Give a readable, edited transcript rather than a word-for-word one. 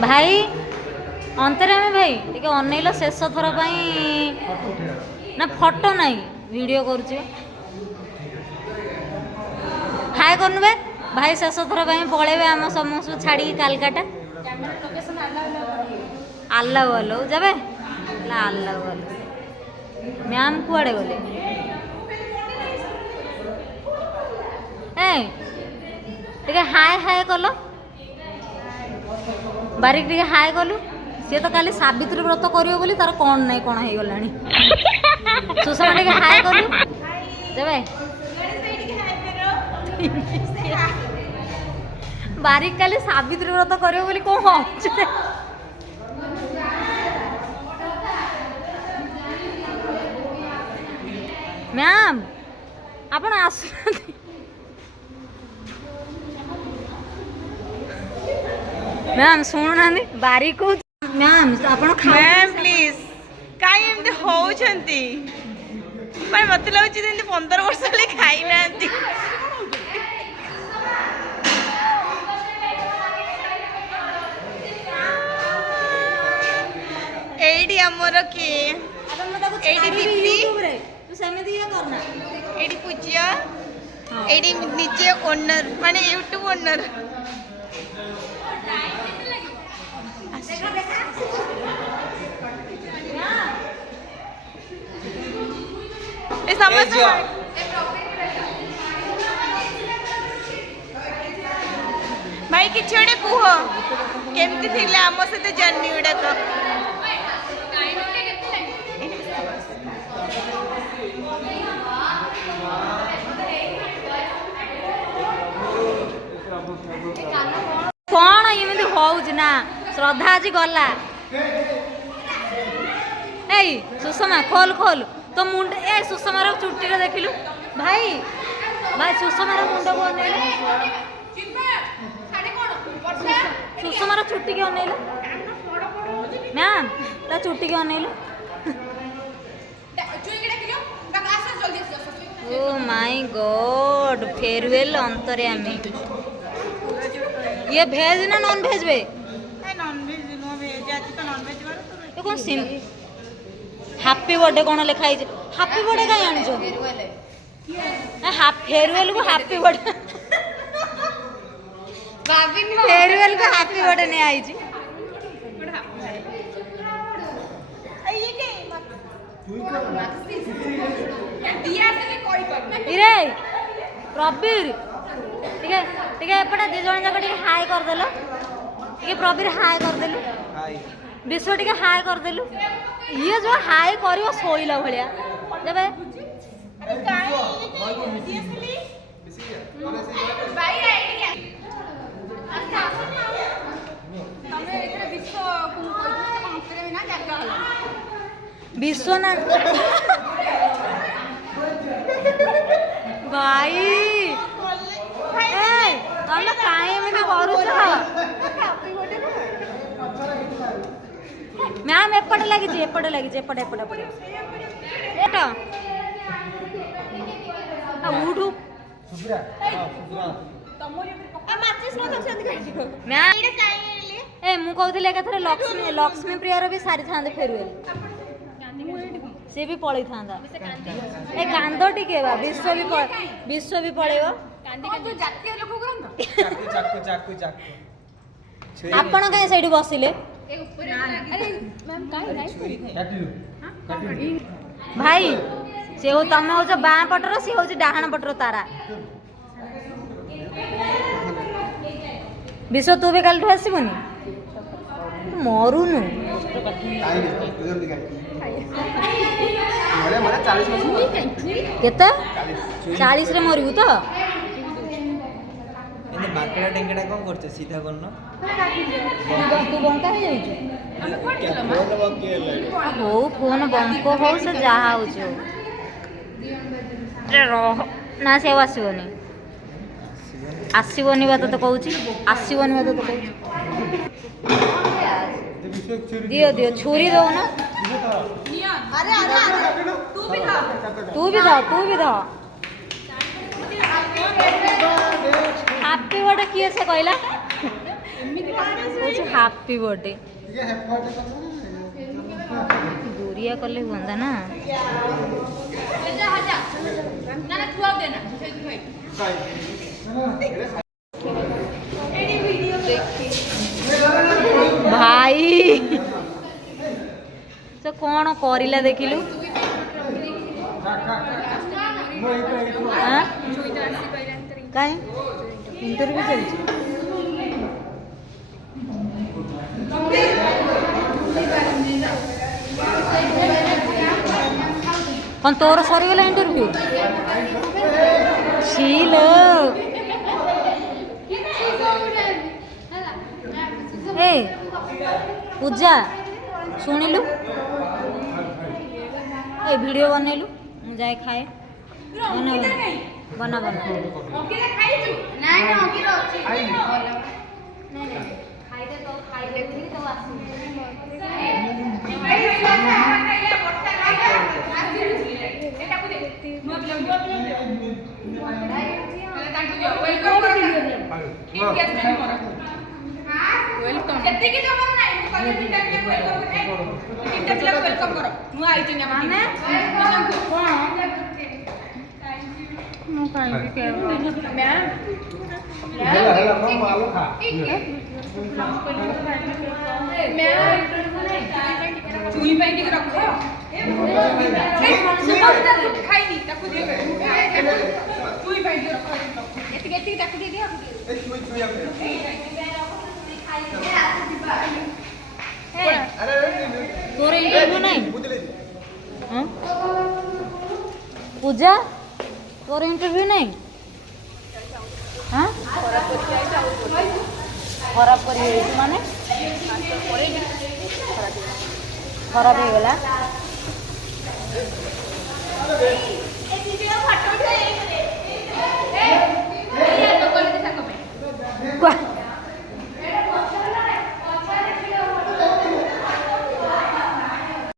भाई अंतरामी भाई टिके अनैल शेष थर ना फोटो नहीं वीडियो करुचे हाय करनु बे भाई शेष थर पलैबे आम समस्त छाड़ी कालकाटा आल्ला वालो जबे आल्ला वालो मैम कुआड़े गले टिके हाय हाय कल बारिक टिके हाय कलु सी तो काली सावित्री व्रत करियो बोली तार कौन नहीं कौन हो गलानी सुषमा टिके हाय कलु जबे बारिक काली सावित्री व्रत करियो बोली कौन हो मैम आपण आसु मैम शुणु ना बारी को मैम आपण मैम प्लीज काई एमती होउछंती पर मत लागुची जेंती 15 वर्ष ले खाई नांती एडी हमर के एडी दीदी तू समिति ये करना एडी पूजिया एडी नीचे ओनर माने यूट्यूब ओनर ए समझ भाई किछ ओडे कुह केमती थिले आम सहित जर्नी उडक कौन एमती हौज ना श्रद्धा आज गला ए सुषमा खोल खोल तो मुंड ए सुषमार चुट्टी देखिलु भाई भाई सुषमार मुंड को अनेल सुषमार चुट्टी के अनेल मैम ता चुट्टी के अनेल ओ माय गॉड फेयरवेल अंतर्यामी ये भेज ना नॉन भेज बे नॉन वेज नो वेज आज तो नॉन वेज वाला ये कौन सिम हैप्पी बर्थडे कौन लिखा है हैप्पी बर्थडे का आन जो फेयरवेल को हैप्पी बर्थडे बाबी नो फेयरवेल को हैप्पी बर्थडे नहीं आई जी ये के दिया से कोई पर इरे प्रबीर ठीक है एपटे दी जन जाक हाय कर देलो ठीक प्रबीर हाय कर देलु विश्व टिके हाय कर देलु ये जो हाय करियो सोइला भलिया जबे अरे काई दियसली भाई आइडिया अच्छा तमे एथरे विश्व को अंतरे बिना जागा होला विश्व ना भाई तमे काहे एमती करूछ मैम एपटे लगी एपटे एटा उठू मैम ए मु कहूଥିଲି एकाथरे लक्ष्मी प्रियार भी सारी थांदे फेरवेल से भी पळै थांदा ए कांदो टिके बा विश्व भी पळेबो तो जातीय लोक करन चाकू आपण काहे सेठी बसिले अरे मैम काई भाई से हो तमे हो बाँ पटर सी हो डाहाण पटर तारा विश्व तू भी कल आसबुनि मरुनु केते 40 रे मरिबु तो बाकड़ा टेंगड़ा कौन करते सीधा करना तू बंका हो जाइछु हो फोन बंको हो से जहा हो जो रह ना से आसबनी आसबनी बात तो कहूँ आसबनी बात तो कहूँ दियो दियो छुरी दो ना अरे तू भी था तू भी था हैप्पी बर्थडे किए से कहला କହୁଛି ହାପି ବର୍ଥଡେ ଦୁରିଆ କଲେ ହୁଅନ୍ତା ନା। ଭାଇ ସେ କ'ଣ କରିଲା ଦେଖିଲୁ? କାଇଁ ଇଣ୍ଟରଭ୍ୟୁ ଚାଲିଛି? କ'ଣ ତୋର ସରିଗଲା ଇଣ୍ଟରଭ୍ୟୁ? ଶିଲୋ ଏ ପୂଜା ଶୁଣିଲୁ ଏ ଭିଡ଼ିଓ ବନେଇଲୁ ମୁଁ ଯାଏ ଖାଏ। ବନା ବନା ବନା ଚୁଇଁ ପାଇଁ ଟିକେ ରଖ ଖାଇନି ତାକୁ ଚୁଇଁ ପାଇଁ ଟିକେ ରଖ ଏତିକି ଏତିକି ତାକୁ ଟିକେ ଦିଅ ତୋର ଇଣ୍ଟରଭ୍ୟୁ ନାହିଁ? ପୂଜା ତୋର ଇଣ୍ଟରଭ୍ୟୁ ନାହିଁ? ଖରାପ କରି ହେଇଛି ମାନେ ଖରାପ ହେଇଗଲା।